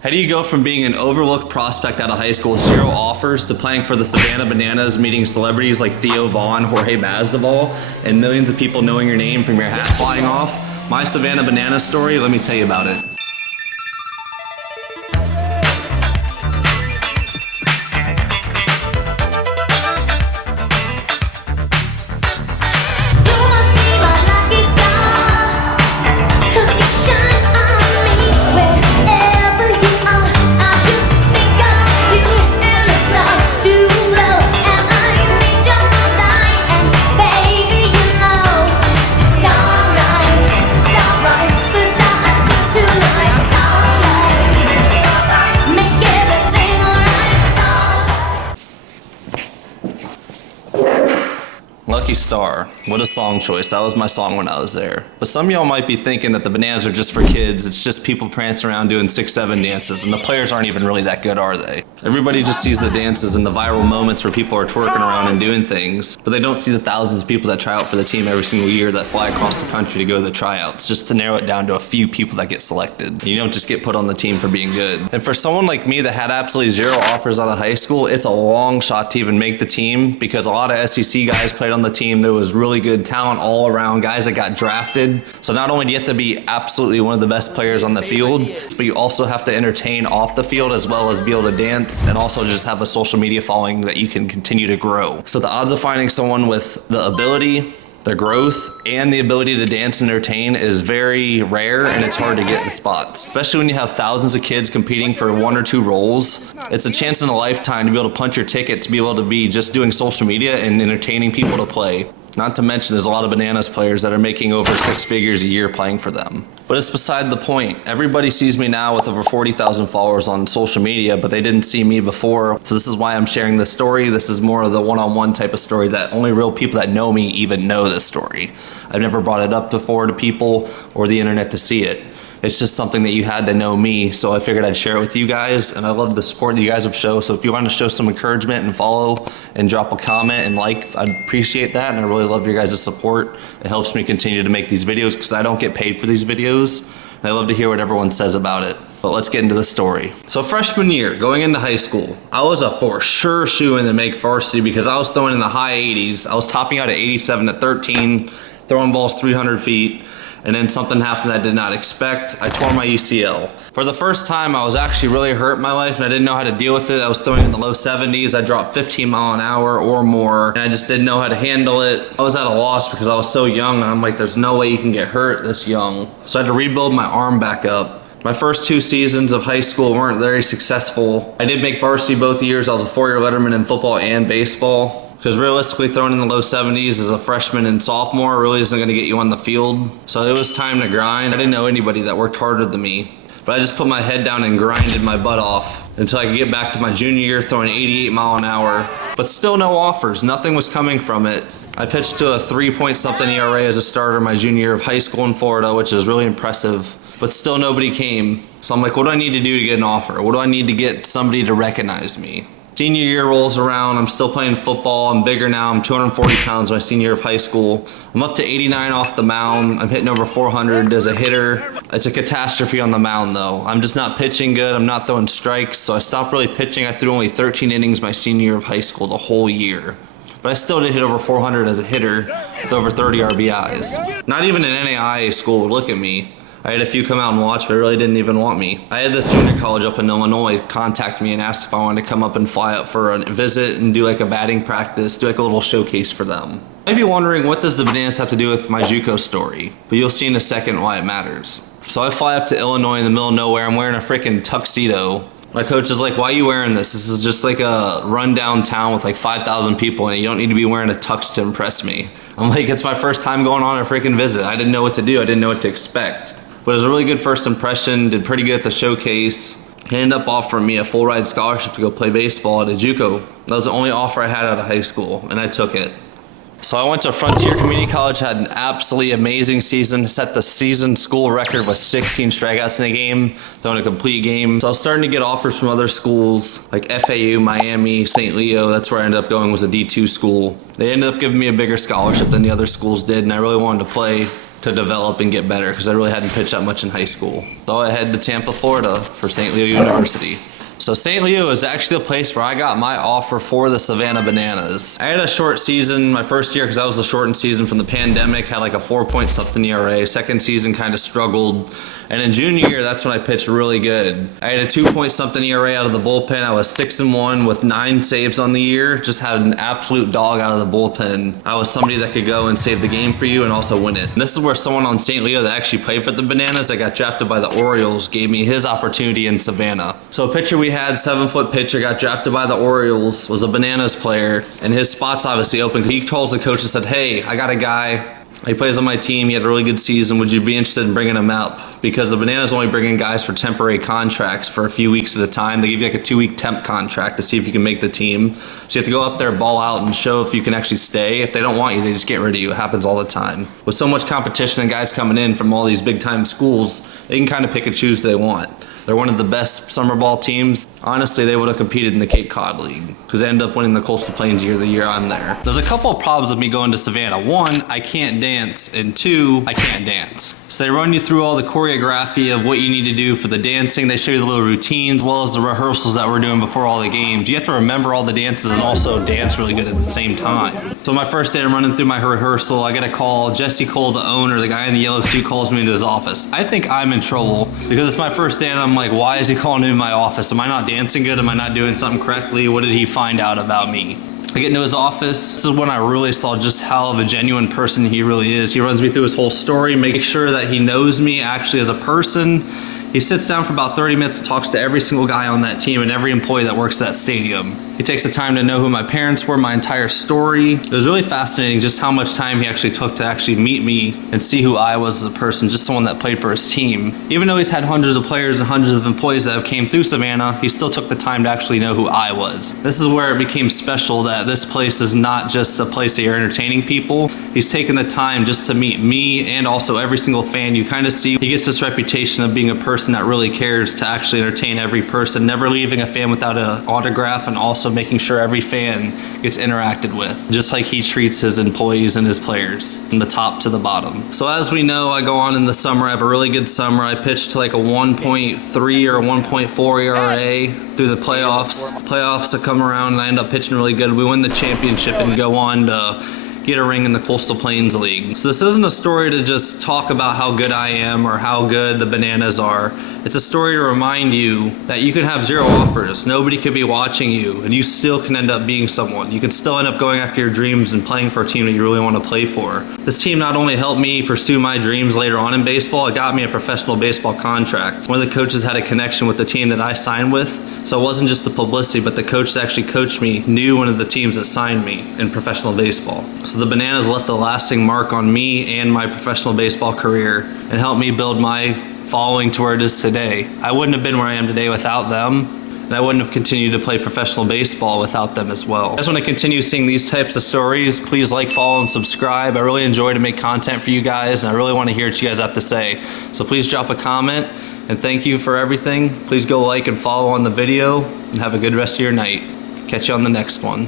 How do you go from being an overlooked prospect out of high school with 0 offers to playing for the Savannah Bananas, meeting celebrities like Theo Vaughn, Jorge Masvidal, and millions of people knowing your name from your hat flying off? My Savannah Bananas story, let me tell you about it. Lucky Star, what a song choice. That was my song when I was there. But some of y'all might be thinking that the Bananas are just for kids. It's just people prancing around doing 6-7 dances, and the players aren't even really that good, are they? Everybody just sees the dances and the viral moments where people are twerking around and doing things, but they don't see the thousands of people that try out for the team every single year that fly across the country to go to the tryouts, just to narrow it down to a few people that get selected. You don't just get put on the team for being good. And for someone like me that had absolutely 0 offers out of high school, it's a long shot to even make the team because a lot of SEC guys played on the team. There was really good talent all around, guys that got drafted. So not only do you have to be absolutely one of the best players on the field, but you also have to entertain off the field as well as be able to dance and also just have a social media following that you can continue to grow. So the odds of finding someone with the ability, the growth, and the ability to dance and entertain is very rare, and it's hard to get the spots. Especially when you have thousands of kids competing for 1 or 2 roles. It's a chance in a lifetime to be able to punch your ticket, to be able to be just doing social media and entertaining people to play. Not to mention there's a lot of Bananas players that are making over 6 figures a year playing for them. But it's beside the point. Everybody sees me now with over 40,000 followers on social media, but they didn't see me before. So this is why I'm sharing this story. This is more of the one-on-one type of story that only real people that know me even know this story. I've never brought it up before to people or the internet to see it. It's just something that you had to know me, so I figured I'd share it with you guys, and I love the support that you guys have shown. So if you want to show some encouragement and follow and drop a comment and like, I'd appreciate that, and I really love your guys' support. It helps me continue to make these videos because I don't get paid for these videos, and I love to hear what everyone says about it. But let's get into the story. So freshman year, going into high school, I was a for sure shoo-in to make varsity because I was throwing in the high 80s. I was topping out at 87 at 13, throwing balls 300 feet. And then something happened that I did not expect. I tore my UCL. For the first time, I was actually really hurt in my life and I didn't know how to deal with it. I was throwing in the low 70s. I dropped 15 mile an hour or more, and I just didn't know how to handle it. I was at a loss because I was so young, and I'm like, there's no way you can get hurt this young. So I had to rebuild my arm back up. My first 2 seasons of high school weren't very successful. I did make varsity both years. I was a 4-year letterman in football and baseball. Because realistically, throwing in the low 70s as a freshman and sophomore really isn't going to get you on the field. So it was time to grind. I didn't know anybody that worked harder than me. But I just put my head down and grinded my butt off until I could get back to my junior year throwing 88 mile an hour. But still no offers. Nothing was coming from it. I pitched to a 3-point-something ERA as a starter my junior year of high school in Florida, which is really impressive. But still nobody came. So I'm like, what do I need to do to get an offer? What do I need to get somebody to recognize me? Senior year rolls around, I'm still playing football, I'm bigger now, I'm 240 pounds my senior year of high school. I'm up to 89 off the mound, I'm hitting over 400 as a hitter. It's a catastrophe on the mound though. I'm just not pitching good, I'm not throwing strikes, so I stopped really pitching. I threw only 13 innings my senior year of high school the whole year. But I still did hit over 400 as a hitter with over 30 RBIs. Not even an NAIA school would look at me. I had a few come out and watch, but really didn't even want me. I had this junior college up in Illinois contact me and asked if I wanted to come up and fly up for a visit and do like a batting practice, do like a little showcase for them. You might be wondering, what does the Bananas have to do with my JUCO story? But you'll see in a second why it matters. So I fly up to Illinois in the middle of nowhere. I'm wearing a freaking tuxedo. My coach is like, why are you wearing this? This is just like a rundown town with like 5,000 people and you don't need to be wearing a tux to impress me. I'm like, it's my first time going on a freaking visit. I didn't know what to do. I didn't know what to expect. But it was a really good first impression, did pretty good at the showcase. He ended up offering me a full ride scholarship to go play baseball at a JUCO. That was the only offer I had out of high school, and I took it. So I went to Frontier Community College, had an absolutely amazing season, set the season school record with 16 strikeouts in a game, throwing a complete game. So I was starting to get offers from other schools like FAU, Miami, St. Leo. That's where I ended up going, was a D2 school. They ended up giving me a bigger scholarship than the other schools did, and I really wanted to play. to develop and get better because I really hadn't pitched that much in high school. So I head to Tampa, Florida for St. Leo University. So St. Leo is actually the place where I got my offer for the Savannah Bananas. I had a short season my first year because that was the shortened season from the pandemic, had like a 4-point something ERA. Second season kind of struggled. And in junior year, that's when I pitched really good. I had a 2-point something ERA out of the bullpen. I was 6-1 with 9 saves on the year. Just had an absolute dog out of the bullpen. I was somebody that could go and save the game for you and also win it. And this is where someone on St. Leo that actually played for the Bananas that got drafted by the Orioles gave me his opportunity in Savannah. So a pitcher we had, 7-foot pitcher, got drafted by the Orioles, was a Bananas player, and his spot's obviously open. He calls the coach and said, hey, I got a guy. He plays on my team. He had a really good season. Would you be interested in bringing him up? Because the Bananas only bring in guys for temporary contracts for a few weeks at a time. They give you like a 2-week temp contract to see if you can make the team. So you have to go up there, ball out, and show if you can actually stay. If they don't want you, they just get rid of you. It happens all the time. With so much competition and guys coming in from all these big-time schools, they can kind of pick and choose what they want. They're one of the best summer ball teams. Honestly, they would have competed in the Cape Cod League because they ended up winning the Coastal Plains the year I'm there. There's a couple of problems with me going to Savannah. 1, I can't dance, and 2, I can't dance. So they run you through all the choreography of what you need to do for the dancing. They show you the little routines as well as the rehearsals that we're doing before all the games. You have to remember all the dances and also dance really good at the same time. So my first day I'm running through my rehearsal, I get a call. Jesse Cole, the owner, the guy in the yellow suit, calls me into his office. I think I'm in trouble because it's my first day and I'm like, why is he calling me in my office? Am I not dancing good? Am I not doing something correctly? What did he find out about me? I get into his office. This is when I really saw just how of a genuine person he really is. He runs me through his whole story, making sure that he knows me actually as a person. He sits down for about 30 minutes and talks to every single guy on that team and every employee that works at that stadium. He takes the time to know who my parents were, my entire story. It was really fascinating just how much time he actually took to actually meet me and see who I was as a person, just someone that played for his team. Even though he's had hundreds of players and hundreds of employees that have came through Savannah, he still took the time to actually know who I was. This is where it became special that this place is not just a place that you're entertaining people. He's taken the time just to meet me and also every single fan. You kind of see he gets this reputation of being a person that really cares to actually entertain every person, never leaving a fan without an autograph, and also making sure every fan gets interacted with, just like he treats his employees and his players from the top to the bottom. So as we know, I go on in the summer. I have a really good summer. I pitched to like a 1.3 or 1.4 ERA through the playoffs. Playoffs have come around and I end up pitching really good. We win the championship and go on to get a ring in the Coastal Plains League. So this isn't a story to just talk about how good I am or how good the Bananas are. It's a story to remind you that you can have 0 offers. Nobody could be watching you and you still can end up being someone. You can still end up going after your dreams and playing for a team that you really want to play for. This team not only helped me pursue my dreams later on in baseball, it got me a professional baseball contract. One of the coaches had a connection with the team that I signed with. So it wasn't just the publicity, but the coach that actually coached me knew one of the teams that signed me in professional baseball. So the Bananas left a lasting mark on me and my professional baseball career and helped me build my following to where it is today. I wouldn't have been where I am today without them, and I wouldn't have continued to play professional baseball without them as well. I just want to continue seeing these types of stories. Please like, follow, and subscribe. I really enjoy to make content for you guys, and I really want to hear what you guys have to say. So please drop a comment, and thank you for everything. Please go like and follow on the video, and have a good rest of your night. Catch you on the next one.